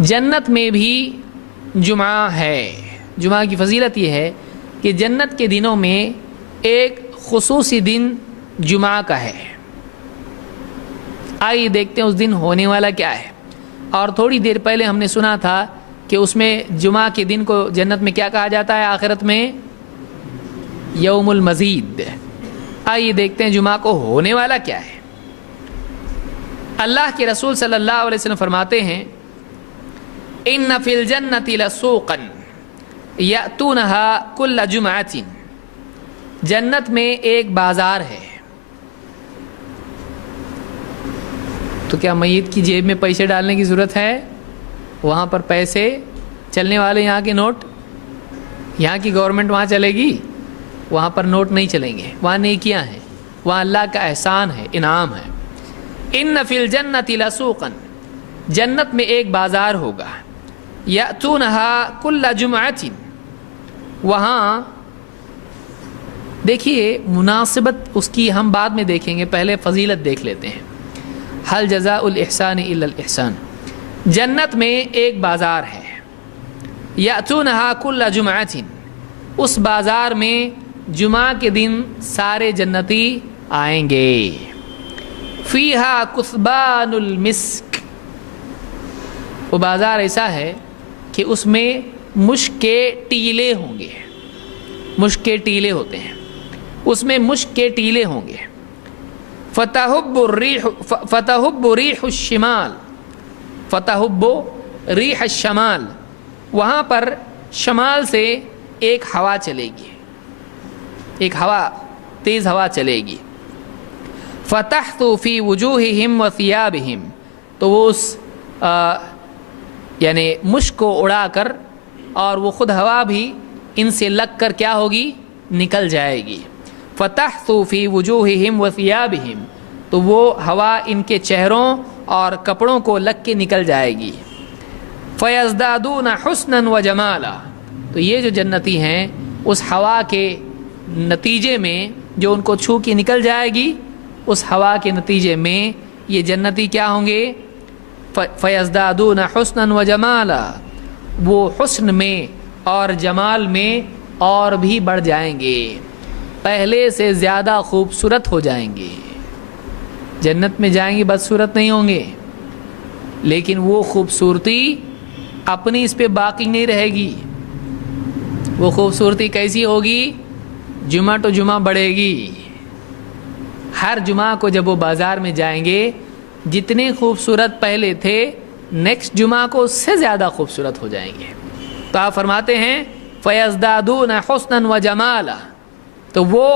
جنت میں بھی جمعہ ہے. جمعہ کی فضیلت یہ ہے کہ جنت کے دنوں میں ایک خصوصی دن جمعہ کا ہے. آئیے دیکھتے ہیں اس دن ہونے والا کیا ہے. اور تھوڑی دیر پہلے ہم نے سنا تھا کہ اس میں جمعہ کے دن کو جنت میں کیا کہا جاتا ہے آخرت میں؟ یوم المزید. آئیے دیکھتے ہیں جمعہ کو ہونے والا کیا ہے. اللہ کے رسول صلی اللہ علیہ وسلم فرماتے ہیں ان فی الجنۃ لسوقا یأتونها کل جمعۃ. جنت میں ایک بازار ہے. تو کیا میت کی جیب میں پیسے ڈالنے کی ضرورت ہے؟ وہاں پر پیسے چلنے والے یہاں کے نوٹ، یہاں کی گورنمنٹ وہاں چلے گی؟ وہاں پر نوٹ نہیں چلیں گے. وہاں نیکیاں ہیں، وہاں اللہ کا احسان ہے، انعام ہے. ان فی الجنۃ لسوقا، جنت میں ایک بازار ہوگا. یأتونها کل جمعۃ. وہاں دیکھیے مناسبت اس کی ہم بعد میں دیکھیں گے، پہلے فضیلت دیکھ لیتے ہیں. حل جزاء الاحسان الا الاحسان. جنت میں ایک بازار ہے. یأتونها کل جمعۃ. اس بازار میں جمعہ کے دن سارے جنتی آئیں گے. فیہا کثبان المسک. وہ بازار ایسا ہے کہ اس میں مشک کے ٹیلے ہوں گے. مشک کے ٹیلے ہوتے ہیں، اس میں مشک کے ٹیلے ہوں گے. فتحب ریح الشمال. فتحب ریح الشمال. وہاں پر شمال سے ایک ہوا چلے گی، ایک ہوا، تیز ہوا چلے گی. فتحت فی وجوہہم وثیابہم. تو وہ اس یعنی مشک کو اڑا کر، اور وہ خود ہوا بھی ان سے لگ کر کیا ہوگی؟ نکل جائے گی. فتحت فی وجوہہم وثیابہم. تو وہ ہوا ان کے چہروں اور کپڑوں کو لگ کے نکل جائے گی. فیزدادون حسنا وجمالا. تو یہ جو جنتی ہیں اس ہوا کے نتیجے میں، جو ان کو چھو کے نکل جائے گی، اس ہوا کے نتیجے میں یہ جنتی کیا ہوں گے؟ فیزدادون حسنا وجمالا. وہ حسن میں اور جمال میں اور بھی بڑھ جائیں گے، پہلے سے زیادہ خوبصورت ہو جائیں گے. جنت میں جائیں گے بدصورت نہیں ہوں گے، لیکن وہ خوبصورتی اپنی اس پہ باقی نہیں رہے گی. وہ خوبصورتی کیسی ہوگی؟ جمعہ تو جمعہ بڑھے گی. ہر جمعہ کو جب وہ بازار میں جائیں گے، جتنے خوبصورت پہلے تھے نیکسٹ جمعہ کو اس سے زیادہ خوبصورت ہو جائیں گے. تو آپ فرماتے ہیں فیزدادون حسنا وجمالا. تو وہ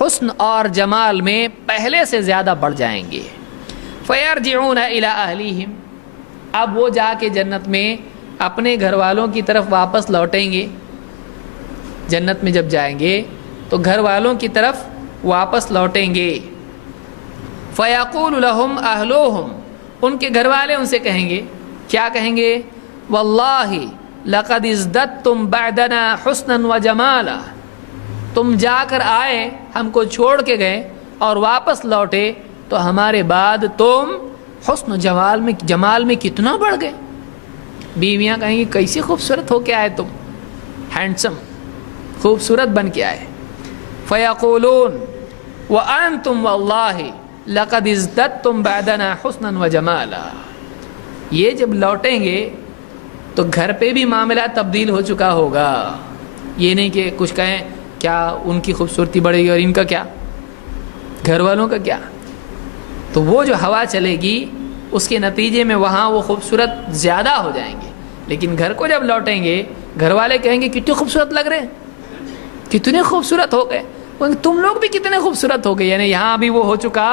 حسن اور جمال میں پہلے سے زیادہ بڑھ جائیں گے. فیرجعون الی اہلیہم. اب وہ جا کے جنت میں اپنے گھر والوں کی طرف واپس لوٹیں گے. جنت میں جب جائیں گے تو گھر والوں کی طرف واپس لوٹیں گے. فیقول لہم اہلوہم. ان کے گھر والے ان سے کہیں گے، کیا کہیں گے؟ واللہ لقد ازددتم بعدنا حسنا وجمالا. تم جا کر آئے، ہم کو چھوڑ کے گئے اور واپس لوٹے تو ہمارے بعد تم حسن و جمال میں کتنا بڑھ گئے. بیویاں کہیں گی کیسی خوبصورت ہو کے آئے تم، ہینڈسم، خوبصورت بن کے آئے. فیقولون وانتم واللہ لقد ازددتم بعدنا حسنا وجمالا. یہ جب لوٹیں گے تو گھر پہ بھی معاملہ تبدیل ہو چکا ہوگا. یہ نہیں کہ کچھ کہیں کیا ان کی خوبصورتی بڑھے گی اور ان کا کیا، گھر والوں کا کیا. تو وہ جو ہوا چلے گی اس کے نتیجے میں وہاں وہ خوبصورت زیادہ ہو جائیں گے. لیکن گھر کو جب لوٹیں گے گھر والے کہیں گے کتنے خوبصورت لگ رہے ہیں، کتنے خوبصورت ہو گئے، تم لوگ بھی کتنے خوبصورت ہو گئے. یعنی یہاں بھی وہ ہو چکا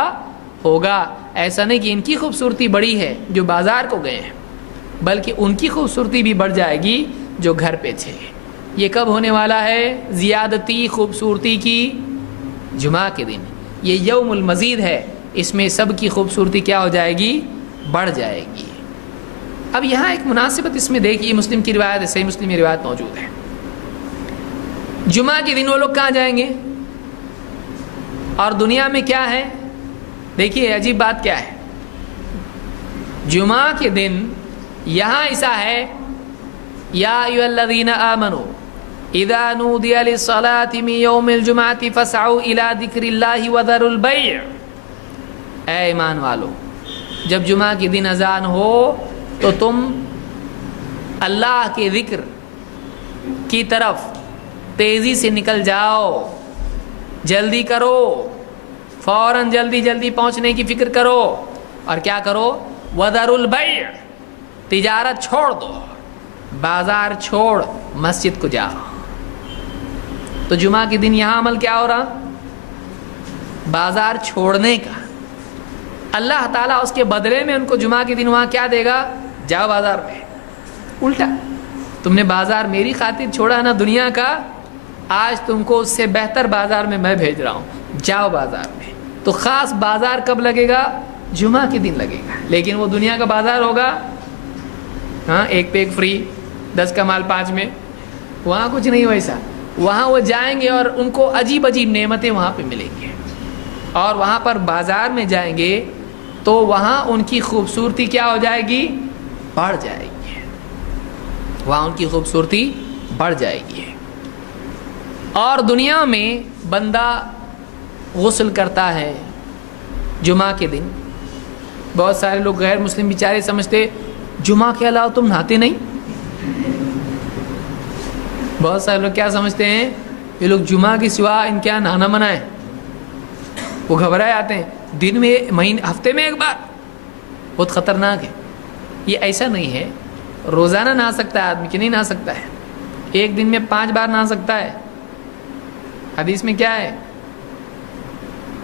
ہوگا. ایسا نہیں کہ ان کی خوبصورتی بڑی ہے جو بازار کو گئے ہیں، بلکہ ان کی خوبصورتی بھی بڑھ جائے گی جو گھر پہ تھے. یہ کب ہونے والا ہے؟ زیادتی خوبصورتی کی جمعہ کے دن. یہ یوم المزید ہے، اس میں سب کی خوبصورتی کیا ہو جائے گی؟ بڑھ جائے گی. اب یہاں ایک مناسبت اس میں دیکھیے، مسلم کی روایت ہے، صحیح مسلم میں روایت موجود ہے. جمعہ کے دن وہ لوگ کہاں جائیں گے؟ اور دنیا میں کیا ہے؟ دیکھیے عجیب بات کیا ہے. جمعہ کے دن یہاں ایسا ہے یا ایھا الذین آمنوا اذا نودی للصلاۃ من یوم الجمعۃ فاسعوا الی ذکر اللہ وذروا البیع، اے ایمان والو جب جمعہ کے دن اذان ہو تو تم اللہ کے ذکر کی طرف تیزی سے نکل جاؤ، جلدی کرو، فوراً جلدی پہنچنے کی فکر کرو، اور کیا کرو؟ وذروا البیع، تجارت چھوڑ دو، بازار چھوڑ مسجد کو جاؤ۔ تو جمعہ کے دن یہاں عمل کیا ہو رہا؟ بازار چھوڑنے کا۔ اللہ تعالیٰ اس کے بدلے میں ان کو جمعہ کے دن وہاں کیا دے گا؟ جاؤ بازار میں۔ الٹا، تم نے بازار میری خاطر چھوڑا نا دنیا کا، آج تم کو اس سے بہتر بازار میں میں بھیج رہا ہوں، جاؤ بازار میں۔ تو خاص بازار کب لگے گا؟ جمعہ کے دن لگے گا۔ لیکن وہ دنیا کا بازار ہوگا ہاں، ایک پہ ایک فری، 10 کا مال 5 میں، وہاں کچھ نہیں ویسا۔ وہاں وہ جائیں گے اور ان کو عجیب عجیب نعمتیں وہاں پہ ملیں گے، اور وہاں پر بازار میں جائیں گے تو وہاں ان کی خوبصورتی کیا ہو جائے گی؟ بڑھ جائے گی، وہاں ان کی خوبصورتی بڑھ جائے گی۔ اور دنیا میں بندہ غسل کرتا ہے جمعہ کے دن، بہت سارے لوگ غیر مسلم بیچارے سمجھتے جمعہ کے علاوہ تم نہاتے نہیں۔ بہت سارے لوگ کیا سمجھتے ہیں؟ یہ لوگ جمعہ کے سوا ان کے یہاں نہانا منع ہے، وہ گھبرائے آتے ہیں، دن میں ہفتے میں ایک بار، بہت خطرناک ہے۔ یہ ایسا نہیں ہے، روزانہ نہا سکتا ہے آدمی، کہ نہیں نہا سکتا ہے، ایک دن میں 5 بار نہا سکتا ہے۔ حدیث میں کیا ہے؟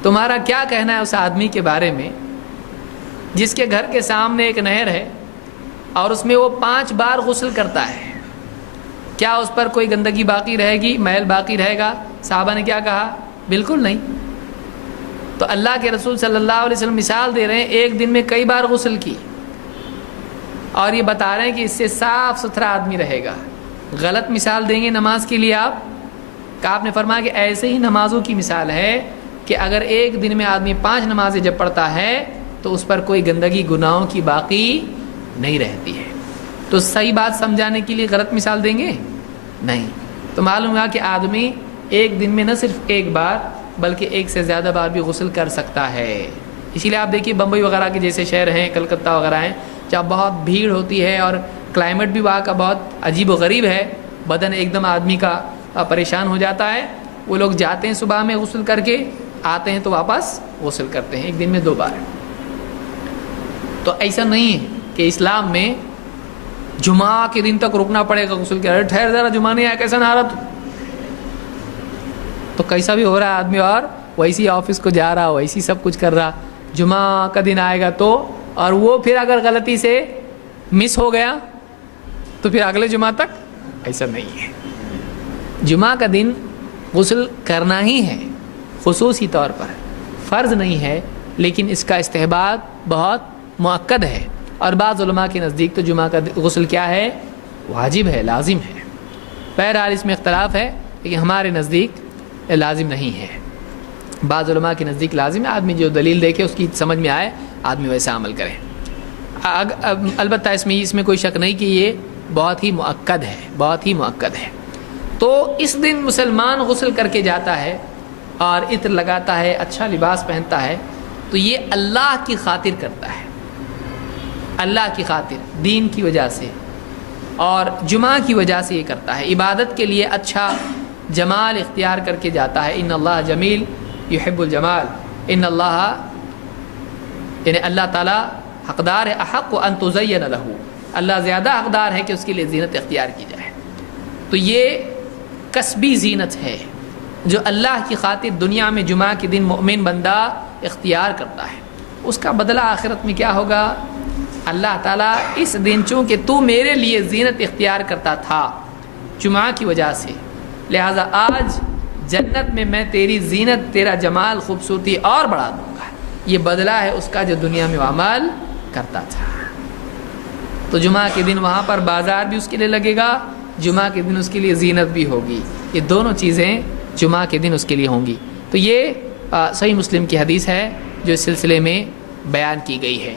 تمہارا کیا کہنا ہے اس آدمی کے بارے میں جس کے گھر کے سامنے ایک نہر ہے اور اس میں وہ 5 بار غسل کرتا ہے؟ کیا اس پر کوئی گندگی باقی رہے گی، میل باقی رہے گا؟ صحابہ نے کیا کہا؟ بالکل نہیں۔ تو اللہ کے رسول صلی اللہ علیہ وسلم مثال دے رہے ہیں، ایک دن میں کئی بار غسل کی، اور یہ بتا رہے ہیں کہ اس سے صاف ستھرا آدمی رہے گا۔ غلط مثال دیں گے نماز کے لیے آپ نے فرمایا کہ ایسے ہی نمازوں کی مثال ہے کہ اگر ایک دن میں آدمی 5 نمازیں جب پڑھتا ہے تو اس پر کوئی گندگی گناہوں کی باقی نہیں رہتی ہے۔ تو صحیح بات سمجھانے کے لیے غلط مثال دیں گے نہیں۔ تو معلوم ہوا کہ آدمی ایک دن میں نہ صرف ایک بار بلکہ ایک سے زیادہ بار بھی غسل کر سکتا ہے۔ اسی لیے آپ دیکھیے بمبئی وغیرہ کے جیسے شہر ہیں، کلکتہ وغیرہ ہیں، جہاں بہت بھیڑ ہوتی ہے اور کلائمیٹ بھی وہاں کا بہت عجیب و غریب ہے، بدن ایک دم آدمی کا پریشان ہو جاتا ہے، وہ لوگ جاتے ہیں صبح میں غسل کر کے، آتے ہیں تو واپس غسل کرتے ہیں ایک دن میں 2 بار۔ تو ایسا نہیں ہے کہ اسلام میں جمعہ کے دن تک رکنا پڑے گا غسل کے، ٹھہر ذرا جمعہ نہیں آیا کیسا نہا رہا تو کیسا بھی ہو رہا ہے آدمی، اور ویسی آفس کو جا رہا، ویسی سب کچھ کر رہا، جمعہ کا دن آئے گا تو، اور وہ پھر اگر غلطی سے مس ہو گیا تو پھر اگلے جمعہ تک ایسا نہیں ہے۔ جمعہ کا دن غسل کرنا ہی ہے خصوصی طور پر، فرض نہیں ہے، لیکن اس کا استحباب بہت مؤکد ہے، اور بعض علماء کے نزدیک تو جمعہ کا غسل کیا ہے؟ واجب ہے، لازم ہے۔ بہرحال اس میں اختلاف ہے، لیکن ہمارے نزدیک لازم نہیں ہے، بعض علماء کے نزدیک لازم ہے۔ آدمی جو دلیل دیکھے اس کی سمجھ میں آئے آدمی ویسا عمل کرے۔ البتہ اس میں کوئی شک نہیں کہ یہ بہت ہی مؤکد ہے، بہت ہی مؤکد ہے۔ تو اس دن مسلمان غسل کر کے جاتا ہے اور عطر لگاتا ہے، اچھا لباس پہنتا ہے، تو یہ اللہ کی خاطر کرتا ہے، اللہ کی خاطر، دین کی وجہ سے اور جمعہ کی وجہ سے یہ کرتا ہے، عبادت کے لیے اچھا جمال اختیار کر کے جاتا ہے۔ ان اللہ جمیل یحب الجمال، ان اللہ یعنی اللہ تعالیٰ حقدار ہے، احق ان تزین لہ، اللہ زیادہ حقدار ہے کہ اس کے لیے زینت اختیار کی جائے۔ تو یہ کسبی زینت ہے جو اللہ کی خاطر دنیا میں جمعہ کے دن مومن بندہ اختیار کرتا ہے، اس کا بدلہ آخرت میں کیا ہوگا؟ اللہ تعالیٰ اس دن چونکہ تو میرے لیے زینت اختیار کرتا تھا جمعہ کی وجہ سے، لہٰذا آج جنت میں تیری زینت، تیرا جمال، خوبصورتی اور بڑھا دوں گا۔ یہ بدلہ ہے اس کا جو دنیا میں عمل کرتا تھا۔ تو جمعہ کے دن وہاں پر بازار بھی اس کے لیے لگے گا، جمعہ کے دن اس کے لیے زینت بھی ہوگی، یہ دونوں چیزیں جمعہ کے دن اس کے لیے ہوں گی۔ تو یہ صحیح مسلم کی حدیث ہے جو اس سلسلے میں بیان کی گئی ہے۔